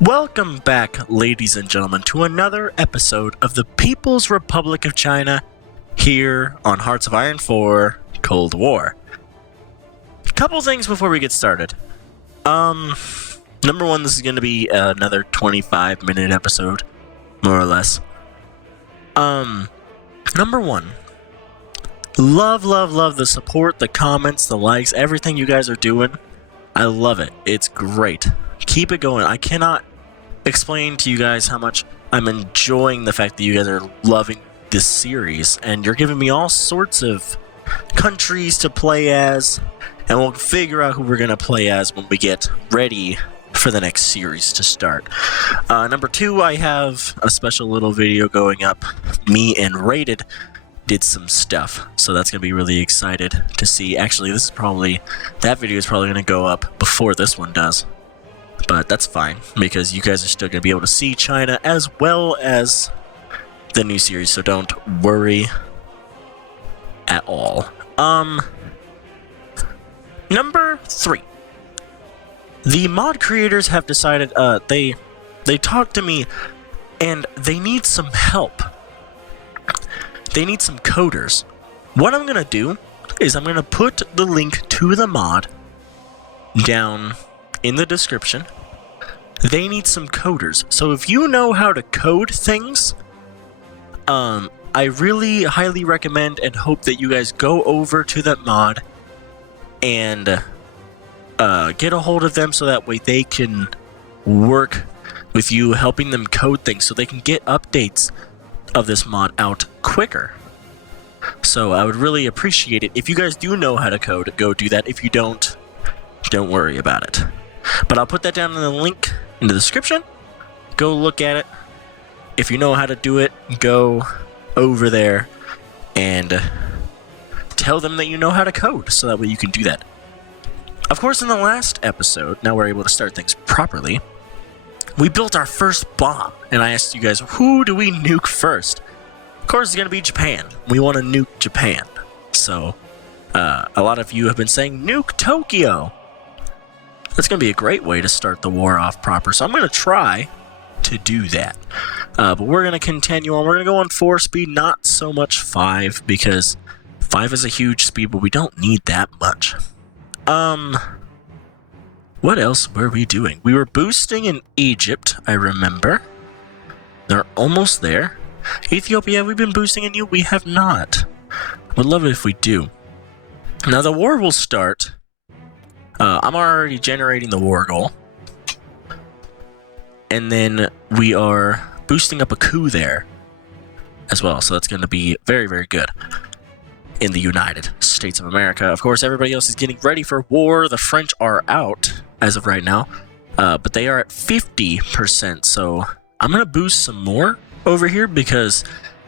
Welcome back, ladies and gentlemen, to another episode of the People's Republic of China here on Hearts of Iron 4 Cold War. Couple things before we get started. Number one, this is going to be another 25-minute episode, more or less. Number one, love the support, the comments, the likes, everything you guys are doing. I love it. It's great. Keep it going. I cannot explain to you guys how much I'm enjoying the fact that you guys are loving this series, and you're giving me all sorts of countries to play as, and we'll figure out who we're going to play as when we get ready for the next series to start. Number two, I have a special little video going up. Me and Rated did some stuff, so that's going to be really excited to see. Actually, that video is probably going to go up before this one does. But that's fine, because you guys are still going to be able to see China as well as the new series, so don't worry at all. Number three. The mod creators have decided, they talked to me, and they need some help. They need some coders. What I'm going to do is I'm going to put the link to the mod down in the description. They need some coders. So if you know how to code things, I really highly recommend and hope that you guys go over to that mod and get a hold of them so that way they can work with you, helping them code things so they can get updates of this mod out quicker. So I would really appreciate it. If you guys do know how to code, go do that. If you don't worry about it. But I'll put that down in the link in the description. Go look at it. If you know how to do it, go over there and tell them that you know how to code, so that way you can do that. Of course, in the last episode, now we're able to start things properly, we built our first bomb, and I asked you guys, who do we nuke first? Of course, it's going to be Japan. We want to nuke Japan. So, a lot of you have been saying, nuke Tokyo. That's going to be a great way to start the war off proper, so I'm going to try to do that. But we're going to continue on. We're going to go on 4 speed, not so much 5, because 5 is a huge speed, but we don't need that much. What else were we doing? We were boosting in Egypt, I remember. They're almost there. Ethiopia, have we been boosting in you? We have not. Would love it if we do. Now, the war will start. I'm already generating the war goal. And then we are boosting up a coup there as well. So that's going to be very, very good in the United States of America. Of course, everybody else is getting ready for war. The French are out as of right now, but they are at 50%. So I'm going to boost some more over here because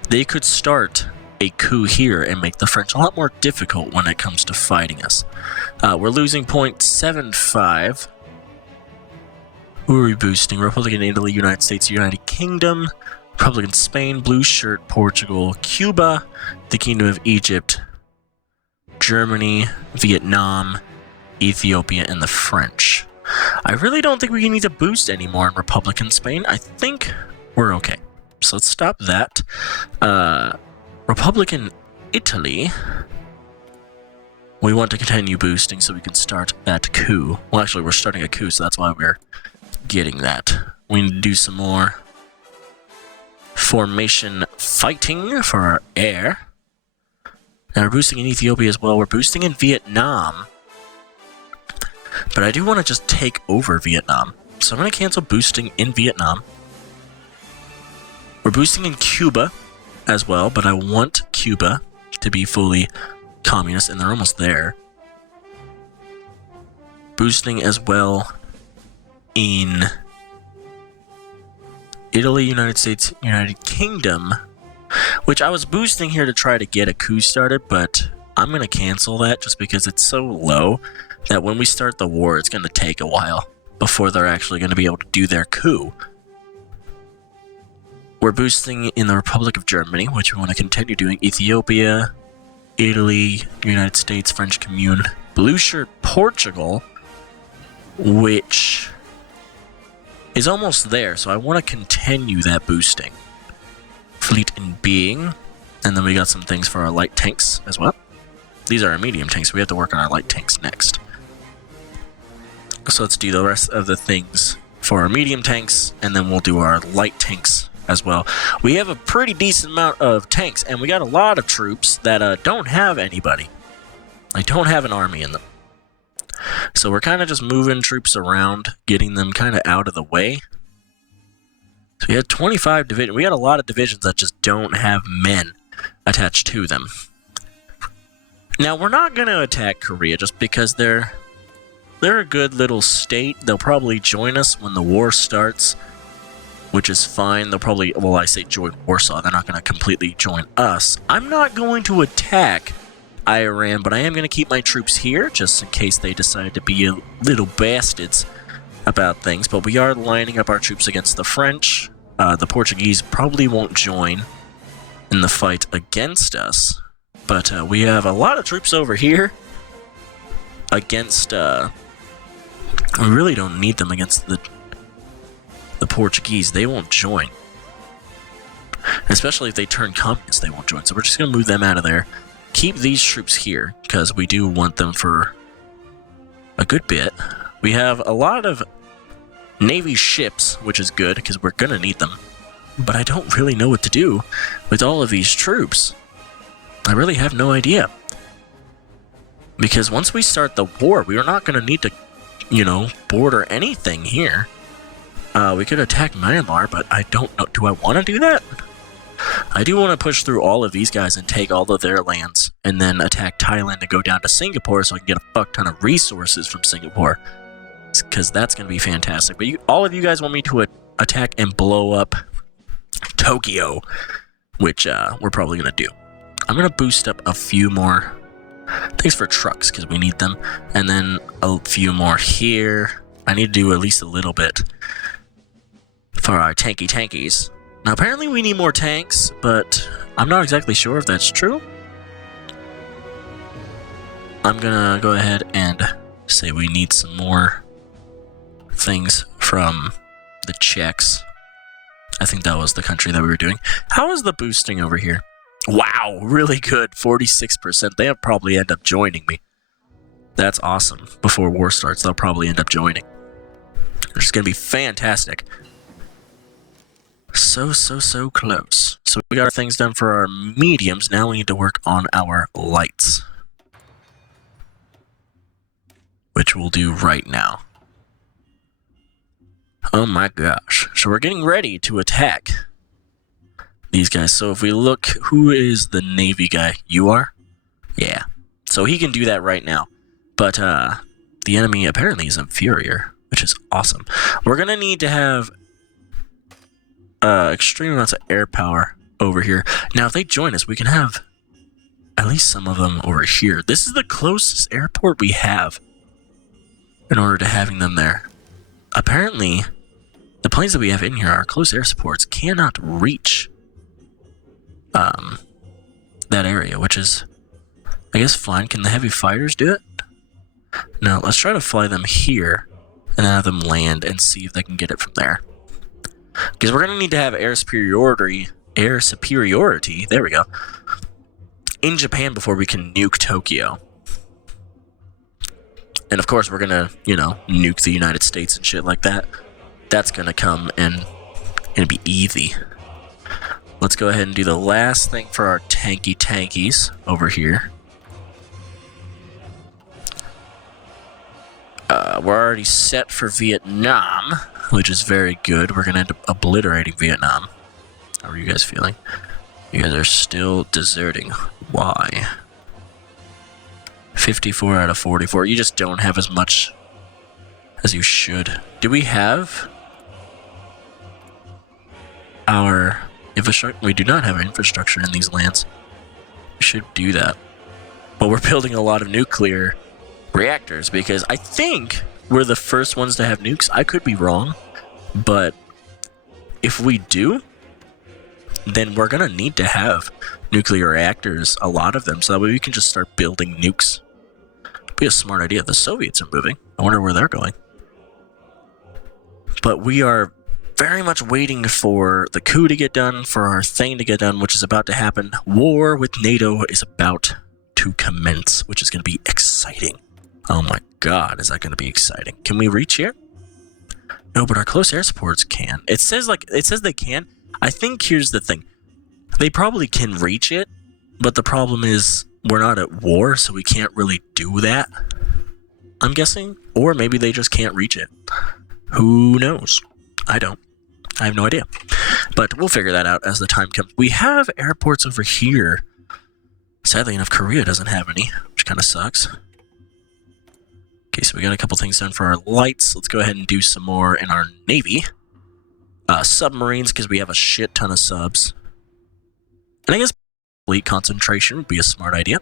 they could start a coup here and make the French a lot more difficult when it comes to fighting us. We're losing 0.75. Who are we boosting? Republican Italy, United States, United Kingdom, Republican Spain, Blue Shirt, Portugal, Cuba, the Kingdom of Egypt, Germany, Vietnam, Ethiopia, and the French. I really don't think we need to boost anymore in Republican Spain. I think we're okay. So let's stop that. Republican Italy, we want to continue boosting so we can start that coup. Well, actually, we're starting a coup, so that's why we're getting that. We need to do some more formation fighting for our air. Now we're boosting in Ethiopia as well. We're boosting in Vietnam. But I do want to just take over Vietnam. So I'm going to cancel boosting in Vietnam. We're boosting in Cuba as well, but I want Cuba to be fully communist, and they're almost there. Boosting as well in Italy, United States, United Kingdom, which I was boosting here to try to get a coup started, but I'm going to cancel that just because it's so low that when we start the war, it's going to take a while before they're actually going to be able to do their coup. We're boosting in the Republic of Germany, which we want to continue doing. Ethiopia, Italy, United States, French Commune, Blue Shirt, Portugal, which is almost there, so I want to continue that boosting. Fleet in being, and then we got some things for our light tanks as well. These are our medium tanks, so we have to work on our light tanks next. So let's do the rest of the things for our medium tanks, and then we'll do our light tanks as well. We have a pretty decent amount of tanks, and we got a lot of troops that don't have anybody. They don't have an army in them. So we're kind of just moving troops around, getting them kind of out of the way. So we had 25 divisions. We got a lot of divisions that just don't have men attached to them. Now, we're not going to attack Korea just because they're a good little state. They'll probably join us when the war starts, which is fine. They'll probably, well, I say join Warsaw. They're not going to completely join us. I'm not going to attack Iran, but I am going to keep my troops here just in case they decide to be little bastards about things. But we are lining up our troops against the French. The Portuguese probably won't join in the fight against us, but we have a lot of troops over here against... we really don't need them against the Portuguese. They won't join. Especially if they turn communist, they won't join. So we're just going to move them out of there. Keep these troops here, because we do want them for a good bit. We have a lot of Navy ships, which is good, because we're going to need them. But I don't really know what to do with all of these troops. I really have no idea. Because once we start the war, we are not going to need to, you know, border anything here. We could attack Myanmar, but I don't know. Do I want to do that? I do want to push through all of these guys and take all of their lands, and then attack Thailand and go down to Singapore so I can get a fuck ton of resources from Singapore. Because that's going to be fantastic. But all of you guys want me to attack and blow up Tokyo, which we're probably going to do. I'm going to boost up a few more things for trucks, because we need them. And then a few more here. I need to do at least a little bit for our tankies. Now, apparently we need more tanks, but I'm not exactly sure if that's true. I'm gonna go ahead and say we need some more things from the Czechs. I think that was the country that we were doing. How is the boosting over here? Wow, really good. 46%. They'll probably end up joining me. That's awesome. Before war starts, they'll probably end up joining. It's just gonna be fantastic. So close. So we got our things done for our mediums. Now we need to work on our lights, which we'll do right now. Oh my gosh. So we're getting ready to attack these guys. So if we look, who is the Navy guy? You are? Yeah. So he can do that right now. But the enemy apparently is inferior, which is awesome. We're going to need to have extreme amounts of air power over here. Now, if they join us, we can have at least some of them over here. This is the closest airport we have in order to having them there. Apparently, the planes that we have in here, our close air supports, cannot reach that area, which is, I guess, fine. Can the heavy fighters do it? No, let's try to fly them here and have them land and see if they can get it from there. Because we're going to need to have air superiority, there we go, in Japan before we can nuke Tokyo. And of course we're going to, you know, nuke the United States and shit like that. That's going to come and it'll be easy. Let's go ahead and do the last thing for our tankies over here. We're already set for Vietnam, which is very good. We're going to end up obliterating Vietnam. How are you guys feeling? You guys are still deserting. Why? 54 out of 44. You just don't have as much as you should. Do we have our infrastructure? We do not have infrastructure in these lands. We should do that. But we're building a lot of nuclear reactors because I think we're the first ones to have nukes. I could be wrong, but if we do, then we're gonna need to have nuclear reactors, a lot of them, so that way we can just start building nukes. Be a smart idea. The Soviets are moving. I wonder where they're going. But we are very much waiting for the coup to get done, for our thing to get done, which is about to happen. War with NATO is about to commence, which is going to be exciting. Oh my god, is that going to be exciting. Can we reach here? No, but our close air supports can. It says they can. I think here's the thing. They probably can reach it, but the problem is we're not at war, so we can't really do that, I'm guessing. Or maybe they just can't reach it. Who knows? I don't. I have no idea. But we'll figure that out as the time comes. We have airports over here. Sadly enough, Korea doesn't have any, which kind of sucks. Okay, so we got a couple things done for our lights. Let's go ahead and do some more in our Navy. Submarines, because we have a shit ton of subs. And I guess fleet concentration would be a smart idea.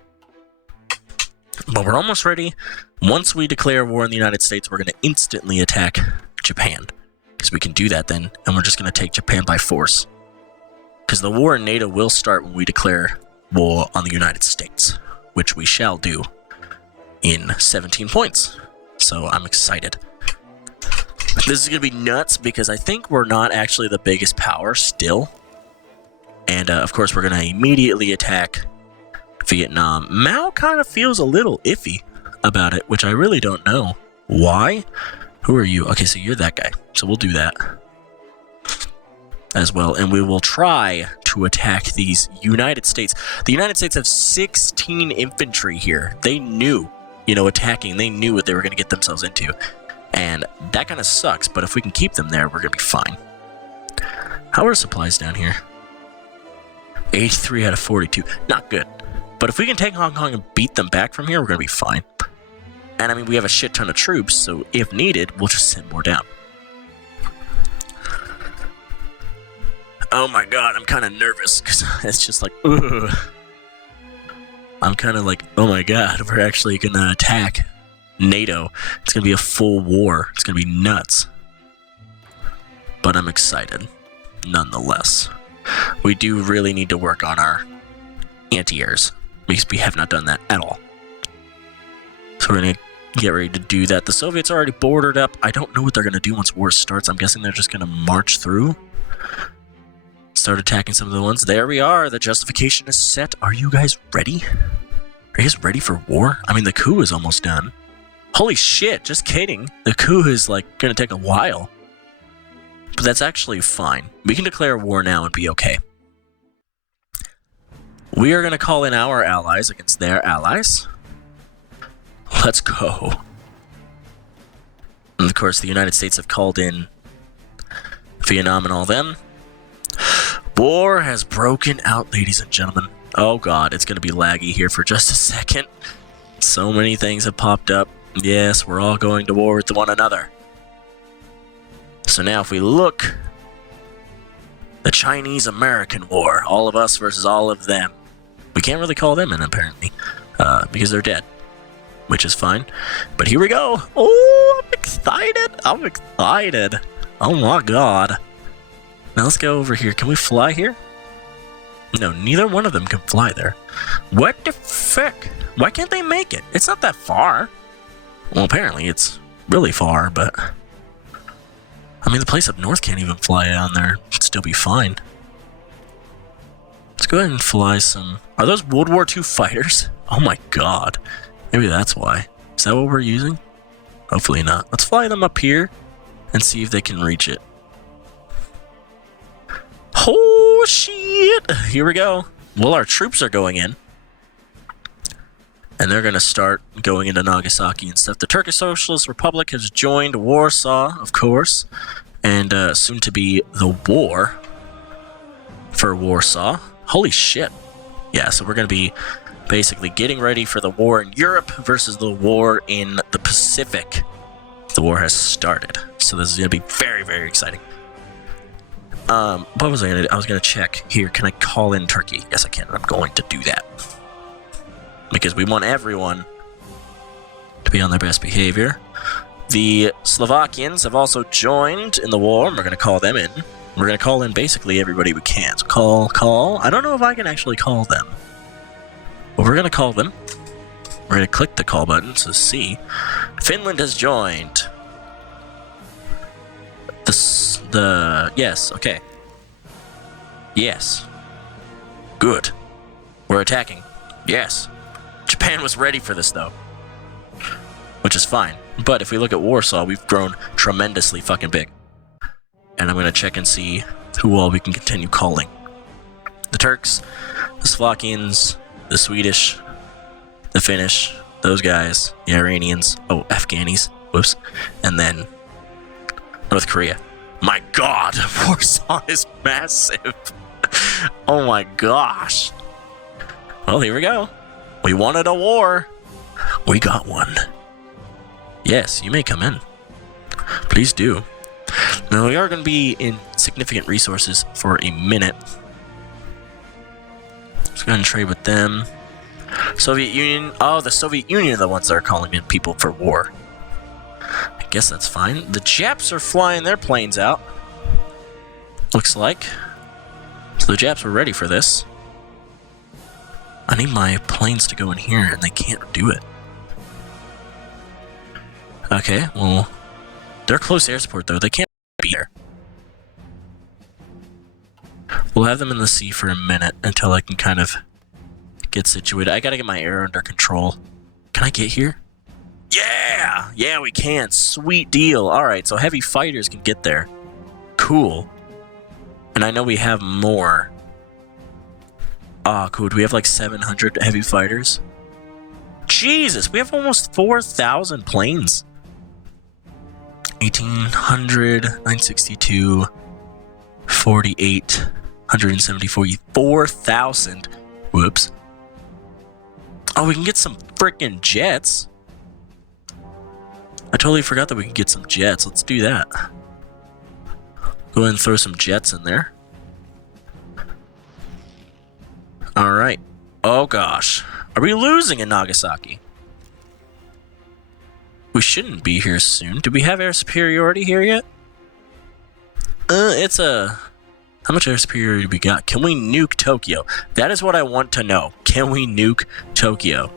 But we're almost ready. Once we declare war in the United States, we're going to instantly attack Japan. Because we can do that then, and we're just going to take Japan by force. Because the war in NATO will start when we declare war on the United States, which we shall do in 17 points. So I'm excited. This is going to be nuts because I think we're not actually the biggest power still. And of course we're going to immediately attack Vietnam. Mao kind of feels a little iffy about it, which I really don't know. Why? Who are you? Okay, so you're that guy. So we'll do that as well. And we will try to attack these United States. The United States have 16 infantry here. They knew, attacking. They knew what they were going to get themselves into. And that kind of sucks, but if we can keep them there, we're going to be fine. How are supplies down here? 83 out of 42. Not good. But if we can take Hong Kong and beat them back from here, we're going to be fine. And I mean, we have a shit ton of troops, so if needed, we'll just send more down. Oh my god, I'm kind of nervous, because it's just like, ugh. I'm kind of like, oh my god, we're actually going to attack NATO. It's going to be a full war. It's going to be nuts. But I'm excited, nonetheless. We do really need to work on our anti-airs, because we have not done that at all. So we're going to get ready to do that. The Soviets are already bordered up. I don't know what they're going to do once war starts. I'm guessing they're just going to march through. Start attacking some of the ones. There we are. The justification is set. Are you guys ready? Are you guys ready for war? I mean, the coup is almost done. Holy shit, just kidding. The coup is, going to take a while. But that's actually fine. We can declare war now and be okay. We are going to call in our allies against their allies. Let's go. And of course, the United States have called in Vietnam and all them. War has broken out, ladies and gentlemen. Oh god, it's going to be laggy here for just a second. So many things have popped up. Yes, we're all going to war with one another. So now if we look, the Chinese-American War, all of us versus all of them. We can't really call them in, apparently, because they're dead, which is fine. But here we go. Oh, I'm excited. I'm excited. Oh my god. Now let's go over here. Can we fly here? No, neither one of them can fly there. What the frick? Why can't they make it? It's not that far. Well, apparently it's really far, but I mean, the place up north can't even fly down there. It'd still be fine. Let's go ahead and fly some... Are those World War II fighters? Oh my god. Maybe that's why. Is that what we're using? Hopefully not. Let's fly them up here and see if they can reach it. Oh shit! Here we go. Well, our troops are going in. And they're going to start going into Nagasaki and stuff. The Turkish Socialist Republic has joined Warsaw, of course. And soon to be the war for Warsaw. Holy shit. Yeah, so we're going to be basically getting ready for the war in Europe versus the war in the Pacific. The war has started. So this is going to be very, very exciting. What was I going to do? I was going to check here. Can I call in Turkey? Yes, I can. I'm going to do that. Because we want everyone to be on their best behavior. The Slovakians have also joined in the war. We're going to call them in. We're going to call in basically everybody we can. So call. I don't know if I can actually call them. But we're going to call them. We're going to click the call button to see. Finland has joined. Yes, okay. Yes. Good. We're attacking. Yes. Japan was ready for this, though. Which is fine. But if we look at Warsaw, we've grown tremendously fucking big. And I'm going to check and see who all we can continue calling. The Turks, the Slovakians, the Swedish, the Finnish, those guys, the Iranians, Afghanis, whoops, and then North Korea. My god, Warsaw is massive. Oh my gosh. Well, here we go. We wanted a war. We got one. Yes, you may come in. Please do. Now, we are going to be in significant resources for a minute. Let's go ahead and trade with them. Soviet Union. Oh, the Soviet Union are the ones that are calling in people for war. I guess that's fine. The Japs are flying their planes out. Looks like. So the Japs were ready for this. I need my planes to go in here, and they can't do it. Okay, well, they're close air support, though. They can't be there. We'll have them in the sea for a minute until I can kind of get situated. I gotta get my air under control. Can I get here? Yeah! Yeah, we can. Sweet deal. Alright, so heavy fighters can get there. Cool. And I know we have more. Ah, cool. Do we have like 700 heavy fighters? Jesus, we have almost 4,000 planes. 1800, 962, 48, 174, 4,000. Whoops. Oh, we can get some freaking jets. I totally forgot that we can get some jets. Let's do that. Go ahead and throw some jets in there. Alright. Oh gosh. Are we losing in Nagasaki? We shouldn't be here soon. Do we have air superiority here yet? It's a... How much air superiority we got? Can we nuke Tokyo? That is what I want to know. Can we nuke Tokyo?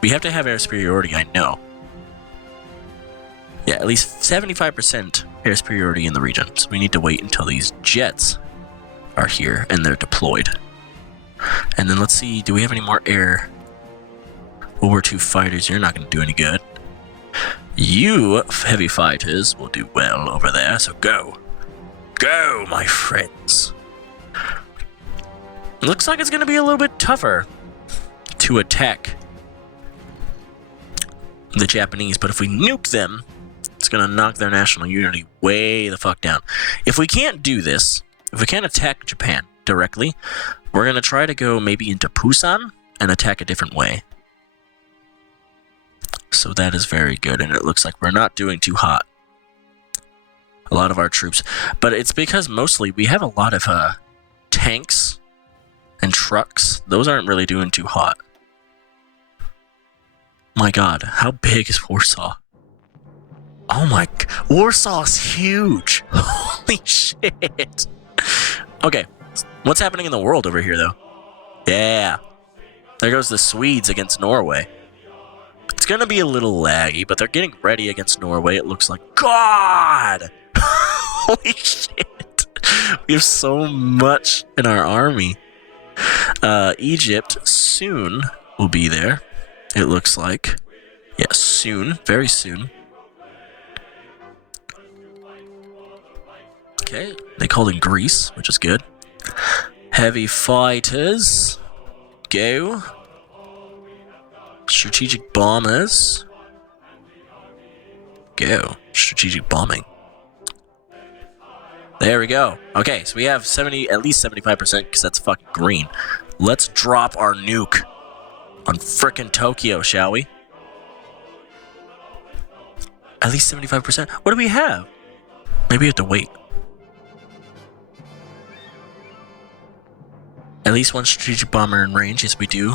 We have to have air superiority, I know. Yeah, at least 75% air superiority in the region. So we need to wait until these jets are here and they're deployed. And then let's see, do we have any more air? World War II fighters, you're not going to do any good. You heavy fighters will do well over there, so go. Go, my friends. It looks like it's going to be a little bit tougher to attack the Japanese, but if we nuke them, it's going to knock their national unity way the fuck down. If we can't do this, if we can't attack Japan directly, we're going to try to go maybe into Busan and attack a different way. So that is very good, and it looks like we're not doing too hot. A lot of our troops. But it's because mostly we have a lot of tanks and trucks. Those aren't really doing too hot. My god, how big is Warsaw? Oh my... Warsaw's huge! Holy shit! Okay, what's happening in the world over here, though? Yeah. There goes the Swedes against Norway. It's gonna be a little laggy, but they're getting ready against Norway, it looks like. God! Holy shit! We have so much in our army. Egypt soon will be there, it looks like. Yeah, soon. Very soon. Okay, they called in Greece, which is good. Heavy fighters. Go. Strategic bombers. Go. Strategic bombing. There we go. Okay, so we have at least 75% because that's fucking green. Let's drop our nuke on frickin' Tokyo, shall we? At least 75%? What do we have? Maybe we have to wait. At least one strategic bomber in range. Yes, we do.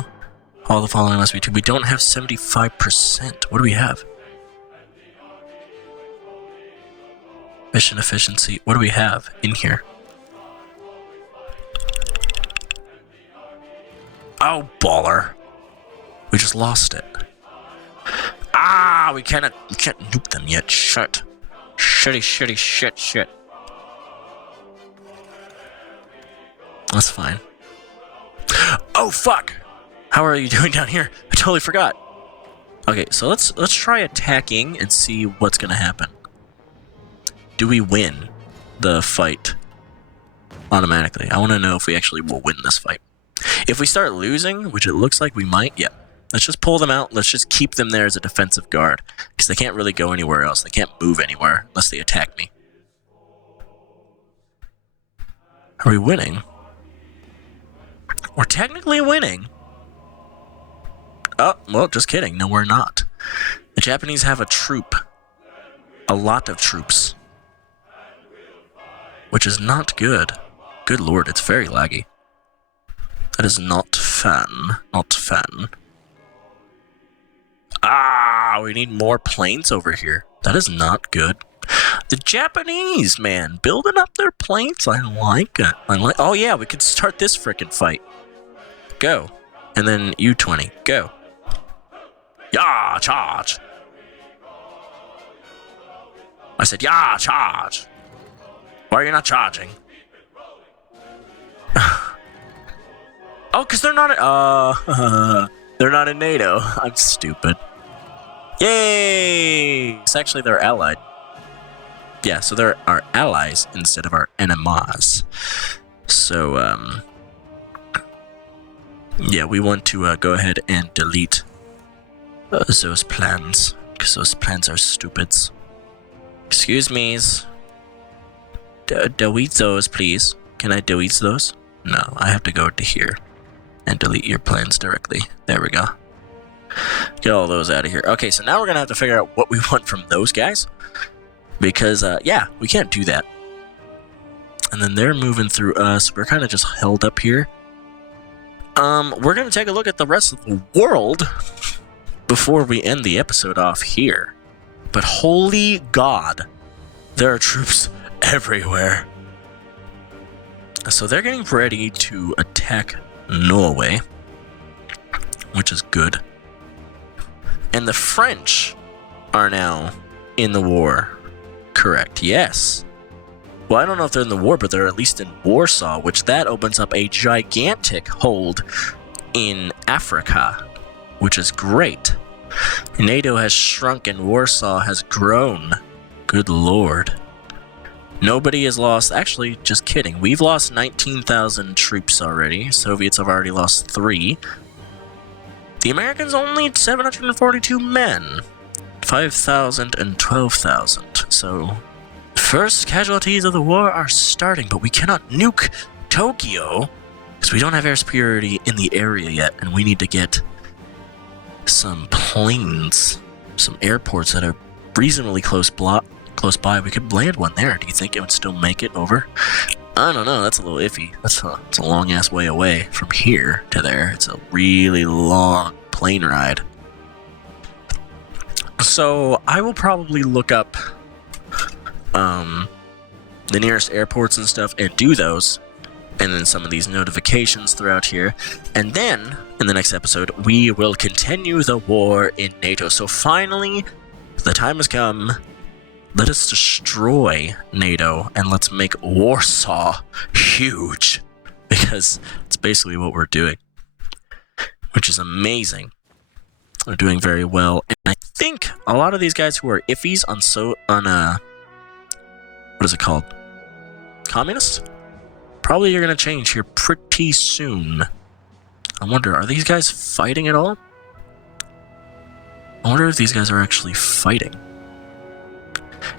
All the following must be true. We don't have 75%. What do we have? Mission efficiency. What do we have in here? Oh, baller. We just lost it. Ah, we can't nuke them yet. Shit. Shitty, shit. That's fine. Oh, fuck! How are you doing down here? I totally forgot. Okay, so let's try attacking and see what's gonna happen. Do we win the fight automatically? I want to know if we actually will win this fight. If we start losing, which it looks like we might, yeah. Let's just pull them out. Let's just keep them there as a defensive guard, because they can't really go anywhere else. They can't move anywhere unless they attack me. Are we winning? We're technically winning. Oh, well, just kidding. No, we're not. The Japanese have a troop. A lot of troops. Which is not good. Good lord, it's very laggy. That is not fun. Not fun. Ah, we need more planes over here. That is not good. The Japanese, man, building up their planes. I like it. Oh yeah, we could start this frickin' fight. Go. And then U-20. Go. Yeah, charge. I said, yeah, charge. Why are you not charging? Oh, because they're not... they're not in NATO. I'm stupid. Yay! It's actually they're allied. Yeah, so they're our allies instead of our enemies. So, yeah, we want to go ahead and delete those plans, because those plans are stupids. Excuse me. Delete those, please. Can I delete those? No, I have to go to here and delete your plans directly. There we go. Get all those out of here. Okay, so now we're going to have to figure out what we want from those guys. Because, yeah, we can't do that. And then they're moving through us. We're kind of just held up here. We're going to take a look at the rest of the world before we end the episode off here. But holy God, there are troops everywhere. So they're getting ready to attack Norway, which is good. And the French are now in the war. Correct, yes. Well, I don't know if they're in the war, but they're at least in Warsaw, which that opens up a gigantic hold in Africa, which is great. NATO has shrunk and Warsaw has grown. Good lord. Nobody has lost... Actually, just kidding. We've lost 19,000 troops already. Soviets have already lost 3. The Americans only 742 men. 5,000 and 12,000. So, first casualties of the war are starting, but we cannot nuke Tokyo because we don't have air superiority in the area yet, and we need to get some planes, some airports that are reasonably close by. We could land one there. Do you think it would still make it over? I don't know. That's a little iffy. It's a long-ass way away from here to there. It's a really long plane ride. So I will probably look up the nearest airports and stuff and do those, and then some of these notifications throughout here. And then, in the next episode, we will continue the war in NATO. So finally, the time has come. Let us destroy NATO, and let's make Warsaw huge, because it's basically what we're doing, which is amazing. We're doing very well, and I think a lot of these guys who are iffies on what is it called? Communists? Probably are going to change here pretty soon. I wonder, are these guys fighting at all? I wonder if these guys are actually fighting.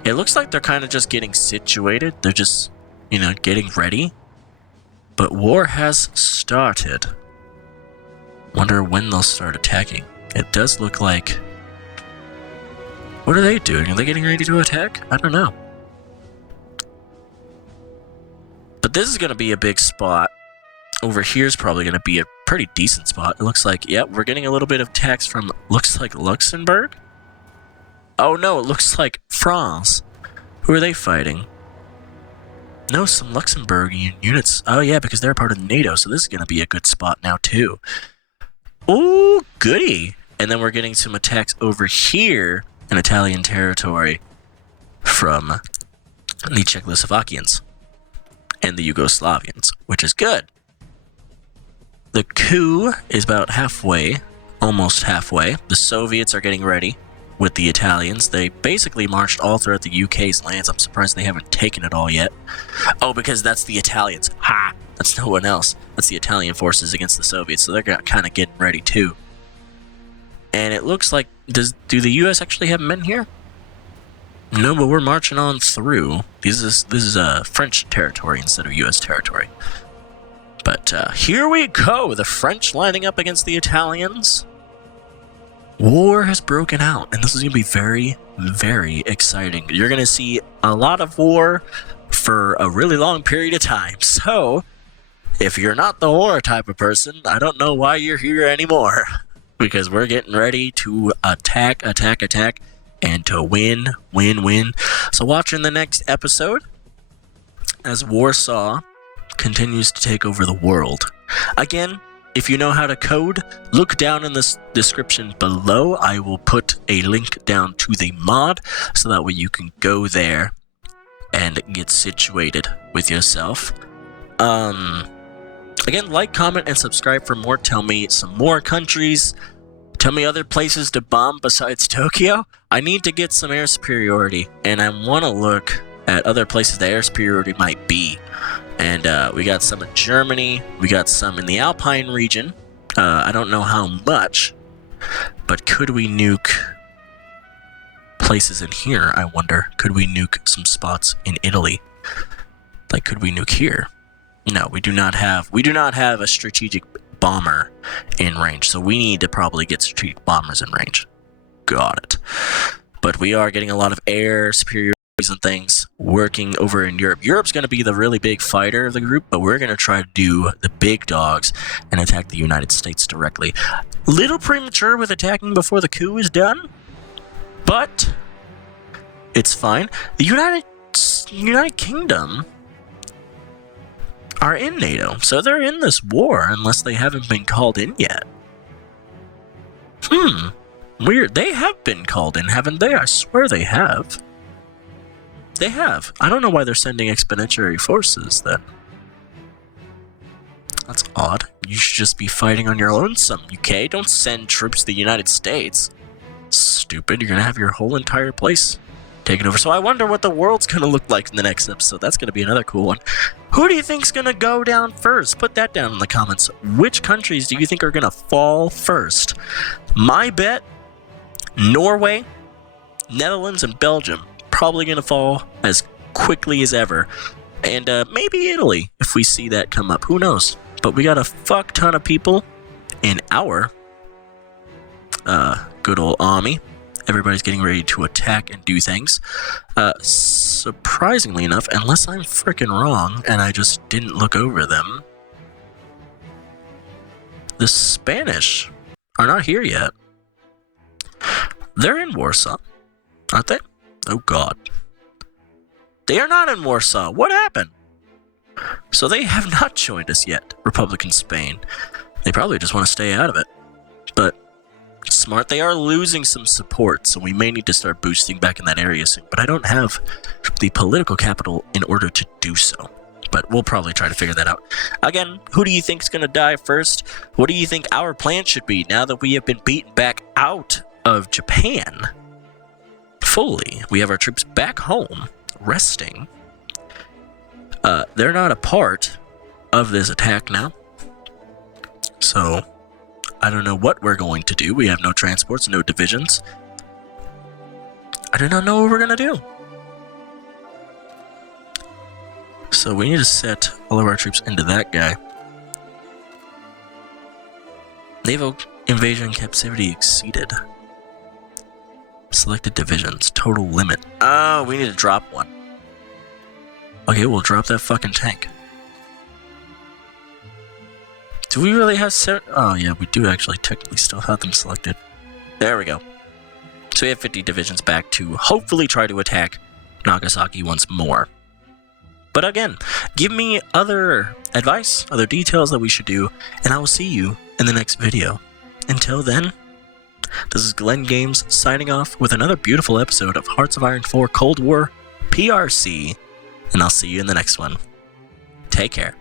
It looks like they're kind of just getting situated. They're just, getting ready. But war has started. Wonder when they'll start attacking. It does look like... What are they doing? Are they getting ready to attack? I don't know. But this is going to be a big spot. Over here is probably going to be a pretty decent spot. It looks like, yep, we're getting a little bit of attacks from, looks like Luxembourg? Oh no, it looks like France. Who are they fighting? No, some Luxembourgian units. Oh yeah, because they're part of NATO, so this is going to be a good spot now too. Ooh, goody. And then we're getting some attacks over here in Italian territory from the Czechoslovakians and the Yugoslavians, which is good. The coup is about halfway, almost halfway. The Soviets are getting ready with the Italians. They basically marched all throughout the UK's lands. I'm surprised they haven't taken it all yet. Oh, because that's the Italians. Ha! That's no one else. That's the Italian forces against the Soviets, so they're kind of getting ready too. And it looks like, do the US actually have men here? No, but we're marching on through. This is French territory instead of US territory. But here we go, the French lining up against the Italians. War has broken out, and this is going to be very, very exciting. You're going to see a lot of war for a really long period of time. So, if you're not the war type of person, I don't know why you're here anymore. Because we're getting ready to attack, and to win. So watch in the next episode as Warsaw continues to take over the world. Again, if you know how to code, look down in the description below. I will put a link down to the mod so that way you can go there and get situated with yourself. Again, like, comment, and subscribe for more. Tell me some more countries. Tell me other places to bomb besides Tokyo. I need to get some air superiority, and I want to look at other places the air superiority might be. And we got some in Germany. We got some in the Alpine region. I don't know how much, but could we nuke places in here, I wonder? Could we nuke some spots in Italy? Like, could we nuke here? No, we do not have a strategic bomber in range, so we need to probably get strategic bombers in range. Got it. But we are getting a lot of air superiorities and things working over in Europe. Europe's going to be the really big fighter of the group, but we're going to try to do the big dogs and attack the United States directly. Little premature with attacking before the coup is done, but it's fine. The United Kingdom are in NATO, so they're in this war unless they haven't been called in yet. Weird. They have been called in, haven't they? I swear they have. They have. I don't know why they're sending expeditionary forces then. That's odd. You should just be fighting on your own, some UK. Don't send troops to the United States. Stupid. You're gonna have your whole entire place taken over. So I wonder what the world's gonna look like in the next episode. That's gonna be another cool one. Who do you think's gonna go down first? Put that down in the comments. Which countries do you think are gonna fall first? My bet, Norway, Netherlands, and Belgium probably gonna fall as quickly as ever. And maybe Italy, if we see that come up. Who knows? But we got a fuck ton of people in our good old army. Everybody's getting ready to attack and do things. Surprisingly enough, unless I'm freaking wrong and I just didn't look over them, the Spanish are not here yet. They're in Warsaw, aren't they? Oh god. They are not in Warsaw. What happened? So they have not joined us yet, Republican Spain. They probably just want to stay out of it. But smart. They are losing some support, so we may need to start boosting back in that area soon. But I don't have the political capital in order to do so. But we'll probably try to figure that out. Again, who do you think is going to die first? What do you think our plan should be now that we have been beaten back out of Japan? Fully. We have our troops back home, resting. They're not a part of this attack now. So I don't know what we're going to do. We have no transports, no divisions. I do not know what we're going to do. So we need to set all of our troops into that guy. Naval invasion capacity exceeded. Selected divisions. Total limit. Oh, we need to drop one. Okay, we'll drop that fucking tank. Do we really have oh yeah, we do actually technically still have them selected. There we go. So we have 50 divisions back to hopefully try to attack Nagasaki once more. But again, give me other advice, other details that we should do, and I will see you in the next video. Until then, this is Glenn Games signing off with another beautiful episode of Hearts of Iron 4 Cold War PRC, and I'll see you in the next one. Take care.